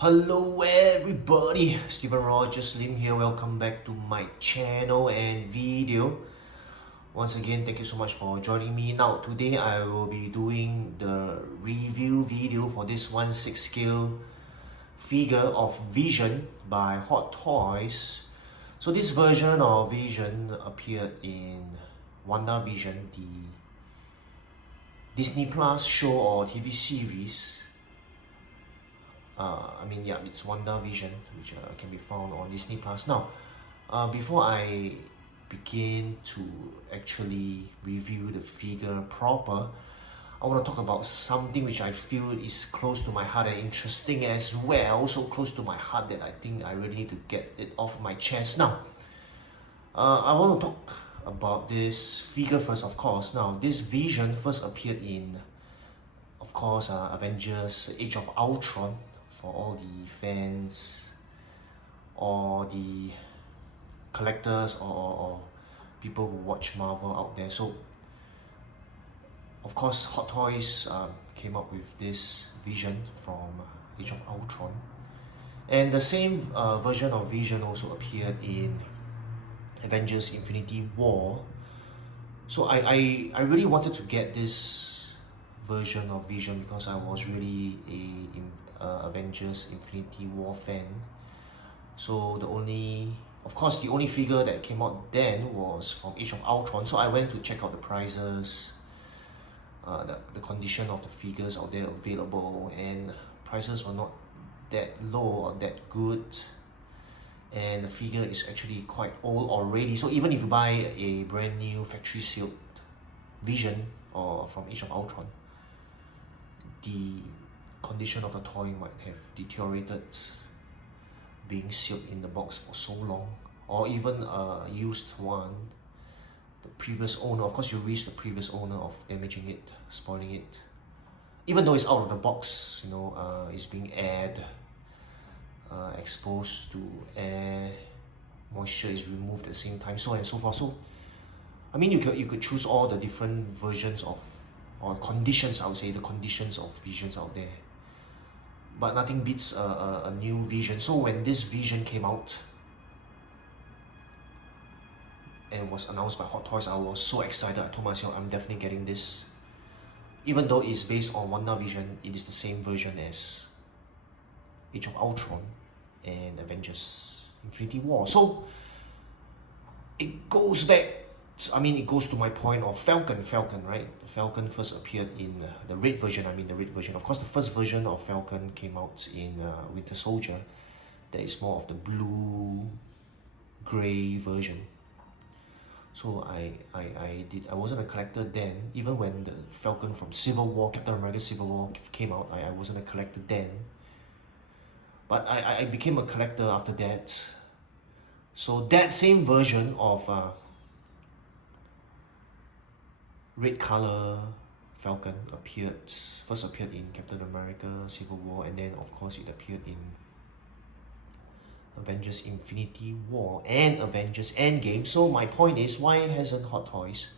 Hello everybody, Stephen Rogers Lim here. Welcome back to my channel and video. Once again, thank you so much for joining me. Now today I will be doing the review video for this 1/6 scale figure of Vision by Hot Toys. So this version of Vision appeared in WandaVision, the Disney Plus show or TV series. It's WandaVision, which can be found on Disney Plus. Now, before I begin to actually review the figure proper, I want to talk about something which I feel is close to my heart and interesting as well. So close to my heart that I think I really need to get it off my chest. Now, I want to talk about this figure first, of course. Now, this Vision first appeared in, of course, Avengers Age of Ultron, for all the fans or the collectors or people who watch Marvel out there. So of course Hot Toys came up with this Vision from Age of Ultron, and the same version of Vision also appeared in Avengers Infinity War. So I really wanted to get this version of Vision because I was really a Avengers Infinity War fan. So the only figure that came out then was from Age of Ultron. So I went to check out the prices, the condition of the figures out there available, and prices were not that low or that good, and the figure is actually quite old already. So even if you buy a brand new factory sealed Vision or from Age of Ultron, the condition of the toy might have deteriorated being sealed in the box for so long, or even a used one. The previous owner, of course you risk the previous owner of damaging it, spoiling it. Even though it's out of the box, it's being aired, exposed to air, moisture is removed at the same time, so on and so forth. So I mean, you could choose all the different versions of, or conditions, I would say, the conditions of Visions out there, but nothing beats a new Vision. So when this Vision came out and was announced by Hot Toys, I was so excited. I told myself I'm definitely getting this. Even though it's based on WandaVision, it is the same version as Age of Ultron and Avengers Infinity War. So it goes to my point of Falcon, right? Falcon first appeared in the red version. Of course, the first version of Falcon came out in Winter Soldier. That is more of the blue, grey version. So I wasn't a collector then. Even when the Falcon from Civil War, Captain America Civil War came out, I wasn't a collector then. But I became a collector after that. So that same version of red color Falcon first appeared in Captain America Civil War, and then of course it appeared in Avengers Infinity War and Avengers Endgame. So my point is, why hasn't Hot Toys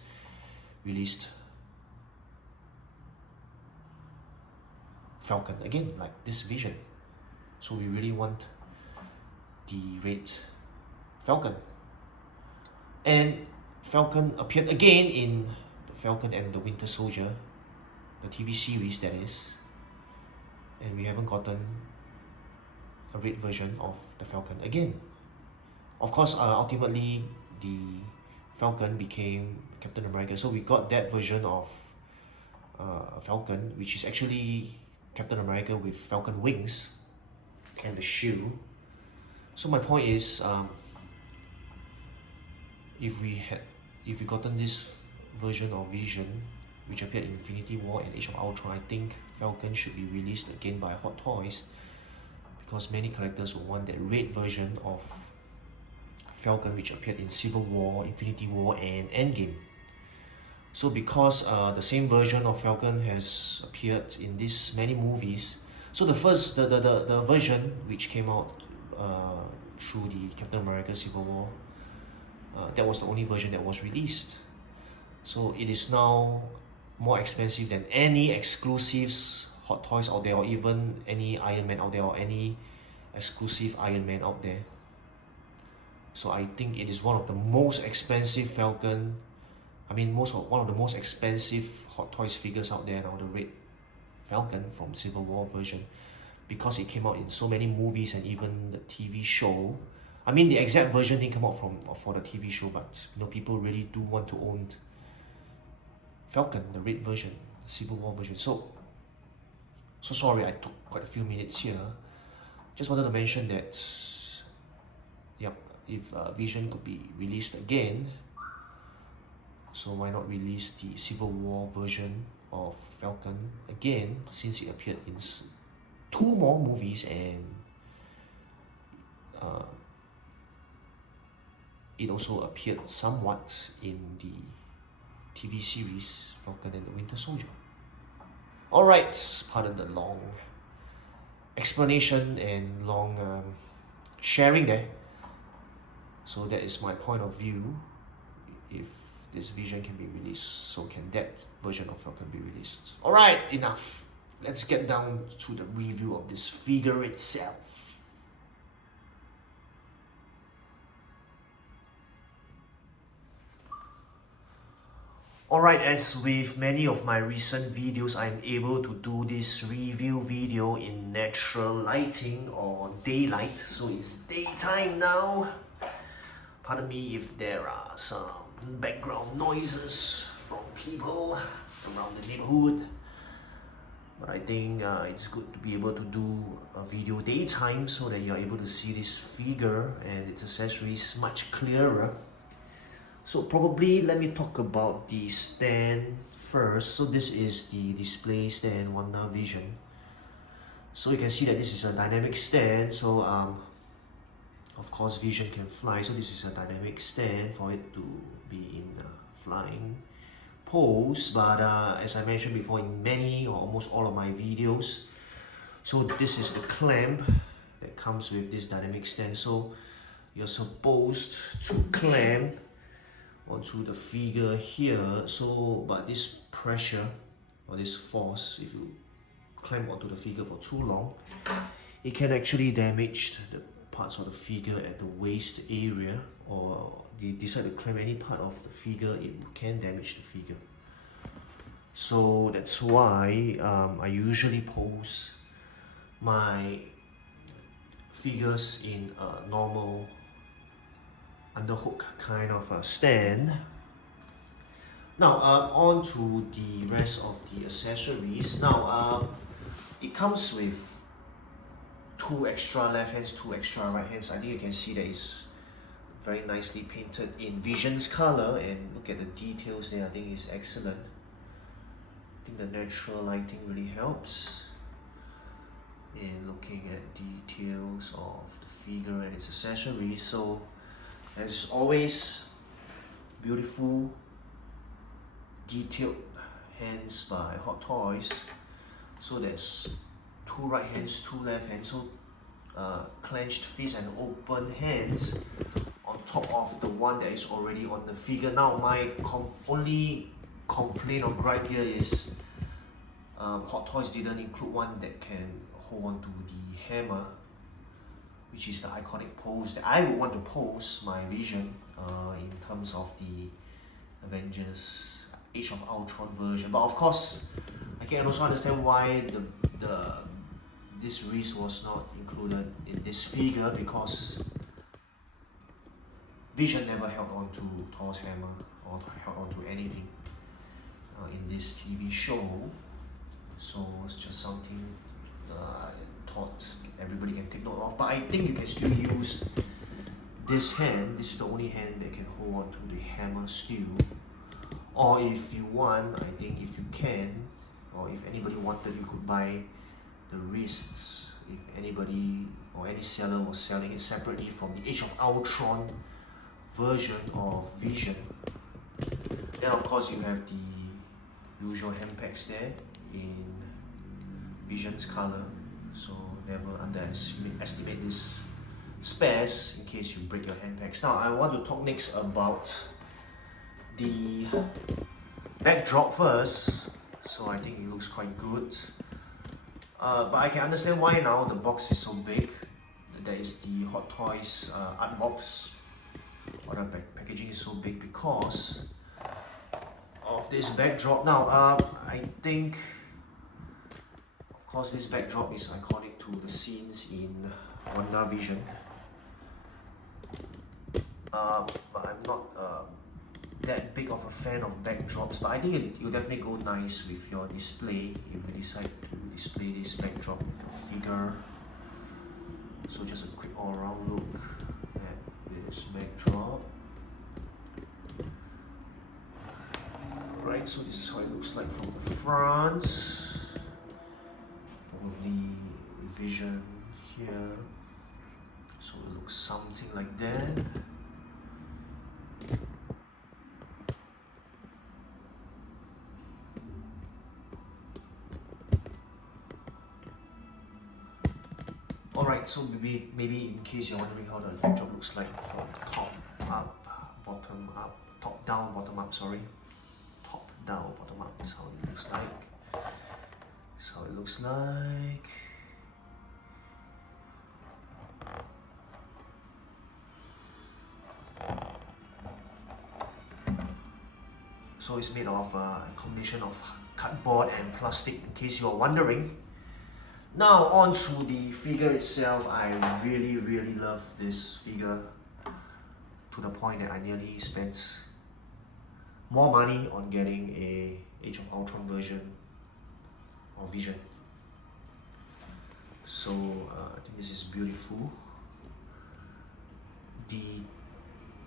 released Falcon again, like this Vision? So we really want the red Falcon. And Falcon appeared again in Falcon and the Winter Soldier, the TV series that is, and we haven't gotten a red version of the Falcon again. Of course, ultimately the Falcon became Captain America, so we got that version of Falcon, which is actually Captain America with Falcon wings and the shoe. So my point is, if we gotten this version of Vision, which appeared in Infinity War and Age of Ultron, I think Falcon should be released again by Hot Toys, because many collectors will want that red version of Falcon which appeared in Civil War, Infinity War and Endgame. So because the same version of Falcon has appeared in these many movies, so the version which came out through the Captain America Civil War, that was the only version that was released. So it is now more expensive than any exclusives Hot Toys out there, or even any Iron Man out there, or any exclusive Iron Man out there. So I think it is one of the most expensive Falcon. I mean, one of the most expensive Hot Toys figures out there now, the Red Falcon from Civil War version, because it came out in so many movies and even the TV show. I mean, the exact version didn't come out for the TV show, but people really do want to own Falcon, the Red version, the Civil War version. So sorry, I took quite a few minutes here. Just wanted to mention that, yep, if Vision could be released again, so why not release the Civil War version of Falcon again, since it appeared in 2 more movies and it also appeared somewhat in the TV series Falcon and the Winter Soldier. Alright, pardon the long explanation and long sharing there. So that is my point of view. If this Vision can be released, so can that version of Falcon be released. Alright, enough. Let's get down to the review of this figure itself. Alright, as with many of my recent videos, I'm able to do this review video in natural lighting or daylight, so it's daytime now. Pardon me if there are some background noises from people around the neighborhood, but I think it's good to be able to do a video daytime so that you're able to see this figure and its accessories much clearer. So probably let me talk about the stand first. So this is the display stand WandaVision. So you can see that this is a dynamic stand. So of course Vision can fly, so this is a dynamic stand for it to be in flying pose. But as I mentioned before in many or almost all of my videos, so this is the clamp that comes with this dynamic stand. So you're supposed to clamp onto the figure here, so but this pressure or this force, if you clamp onto the figure for too long, it can actually damage the parts of the figure at the waist area, or you decide to clamp any part of the figure, it can damage the figure. So that's why I usually pose my figures in a normal underhook kind of a stand. Now on to the rest of the accessories. Now it comes with 2 extra left hands, 2 extra right hands. I think you can see that it's very nicely painted in Vision's color, and look at the details there. I think it's excellent. I think the natural lighting really helps in looking at details of the figure and its accessories. So as always, beautiful detailed hands by Hot Toys. So there's 2 right hands, 2 left hands, so clenched fists and open hands on top of the one that is already on the figure. Now my only complaint or gripe here is Hot Toys didn't include one that can hold on to the hammer, which is the iconic pose that I would want to pose my Vision in terms of the Avengers Age of Ultron version. But of course, I can also understand why this wrist was not included in this figure, because Vision never held on to Thor's hammer or held on to anything in this TV show. So it's just something I thought everybody can take note of. But I think you can still use this hand. This is the only hand that can hold on to the hammer still. Or if you want, I think if you can, or if anybody wanted, you could buy the wrists. If anybody or any seller was selling it separately from the Age of Ultron version of Vision. Then of course you have the usual hand packs there in Vision's color. So never underestimate this spares in case you break your hand packs. Now I want to talk next about the backdrop first. So I think it looks quite good. But I can understand why now the box is so big. is the Hot Toys art box. Or the packaging is so big because of this backdrop. Now, I think, of course, this backdrop is iconic to the scenes in WandaVision. But I'm not that big of a fan of backdrops, but I think it will definitely go nice with your display if you decide to display this backdrop with your figure. So just a quick all-around look at this backdrop. Right, so this is how it looks like from the front. Probably vision here. So it looks something like that. Alright, so maybe in case you're wondering how the backdrop looks like from top up, bottom up, top down, bottom up, sorry. Top down, bottom up is how it looks like. That's how it looks like. So it's made of a combination of cardboard and plastic, in case you're wondering. Now on to the figure itself. I really love this figure to the point that I nearly spent more money on getting a Age of Ultron version or Vision. So I think this is beautiful. The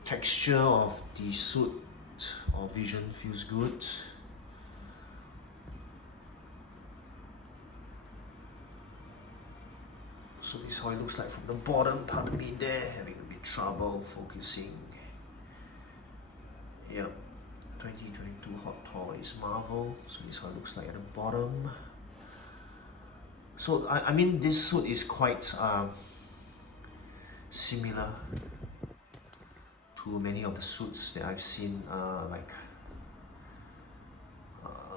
texture of the suit or Vision feels good. So this is how it looks like from the bottom. Pardon me there, having a bit trouble focusing. Yep, 2022 Hot Toys Marvel. So this is how it looks like at the bottom. So I mean, this suit is quite similar to many of the suits that I've seen. Like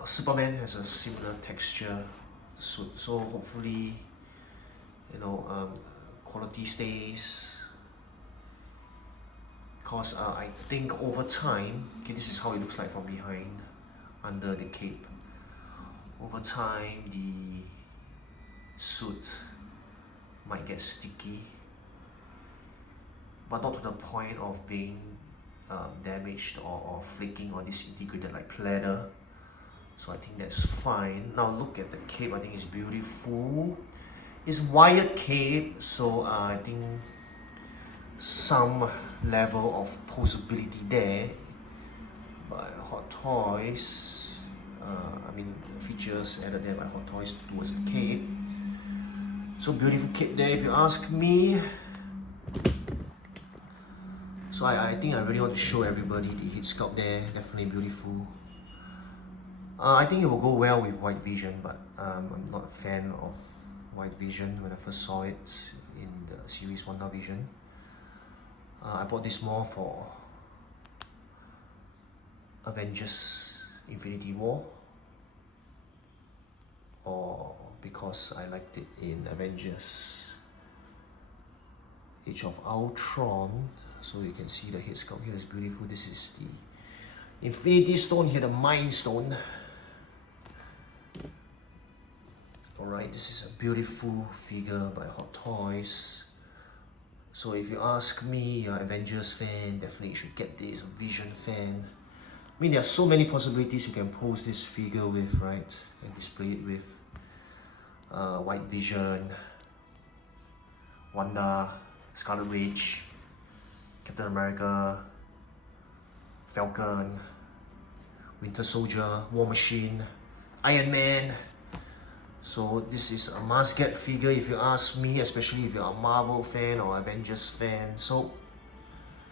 Superman has a similar texture of the suit. So hopefully, you know, quality stays, because I think over time, okay, this is how it looks like from behind, under the cape. Over time, the suit might get sticky, but not to the point of being damaged or flaking or disintegrated like leather. So I think that's fine. Now look at the cape. I think it's beautiful. It's wired cape, so I think some level of posability there. But Hot Toys, I mean, features added there by Hot Toys towards the cape. So beautiful cape there, if you ask me. So I think I really want to show everybody the heat sculpt there. Definitely beautiful. I think it will go well with White Vision, but I'm not a fan of White Vision when I first saw it in the series WandaVision. I bought this more for Avengers Infinity War, or because I liked it in Avengers Age of Ultron. So you can see the head sculpt here is beautiful. This is the Infinity Stone here, the Mind Stone. Alright, this is a beautiful figure by Hot Toys. So if you ask me, you're an Avengers fan, definitely you should get this. A Vision fan, I mean, there are so many possibilities you can pose this figure with, right? And display it with White Vision, Wanda, Scarlet Witch, Captain America, Falcon, Winter Soldier, War Machine, Iron Man. So this is a must-get figure if you ask me, especially if you're a Marvel fan or Avengers fan. So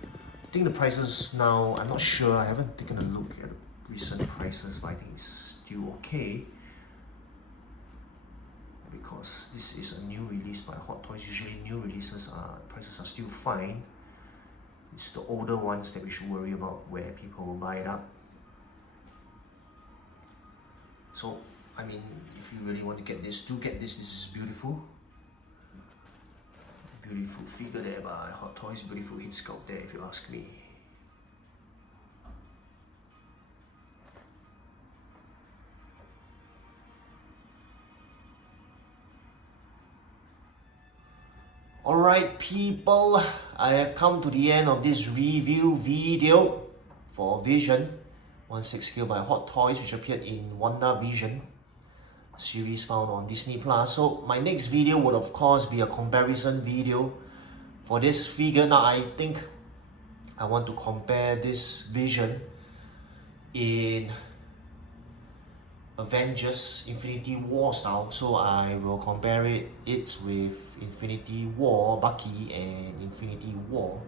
I think the prices now, I'm not sure, I haven't taken a look at the recent prices, but I think it's still okay, because this is a new release by Hot Toys. Usually new releases prices are still fine. It's the older ones that we should worry about, where people will buy it up. So I mean, if you really want to get this, do get this. This is beautiful. Beautiful figure there by Hot Toys, beautiful heat sculpt there if you ask me. Alright people, I have come to the end of this review video for Vision 16 scale by Hot Toys, which appeared in WandaVision series found on Disney+. So my next video would of course be a comparison video for this figure. Now I think I want to compare this Vision in Avengers Infinity War style, so I will compare it with Infinity War Bucky and Infinity War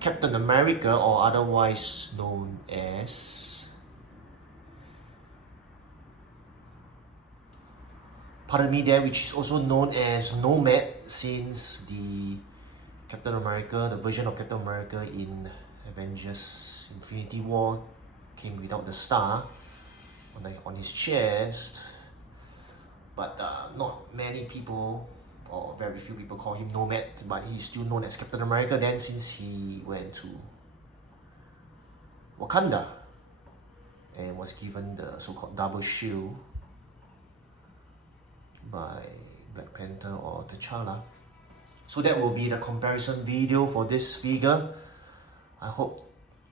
Captain America, or otherwise known as, pardon me there, which is also known as Nomad, since the Captain America, the version of Captain America in Avengers Infinity War came without the star on his chest, but not many people, or very few people, call him Nomad, but he's still known as Captain America then, since he went to Wakanda and was given the so-called double shield by Black Panther or T'Challa. So that will be the comparison video for this figure. I hope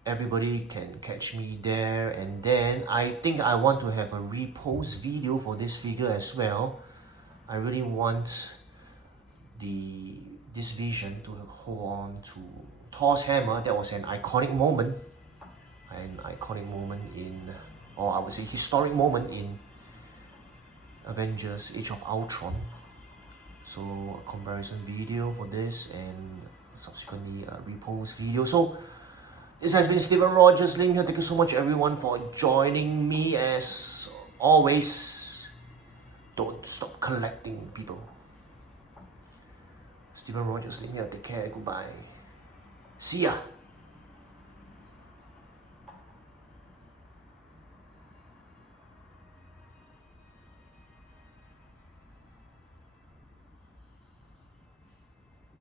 everybody can catch me there, and then I think I want to have a repost video for this figure as well. I really want this Vision to hold on to Thor's hammer. That was an iconic moment in, or I would say historic moment in Avengers Age of Ultron. So a comparison video for this, and subsequently a repost video. So this has been Steven Rogers Ling here. Thank you so much everyone for joining me. As always, don't stop collecting, people. Steven Rogers Ling here. Take care. Goodbye. See ya.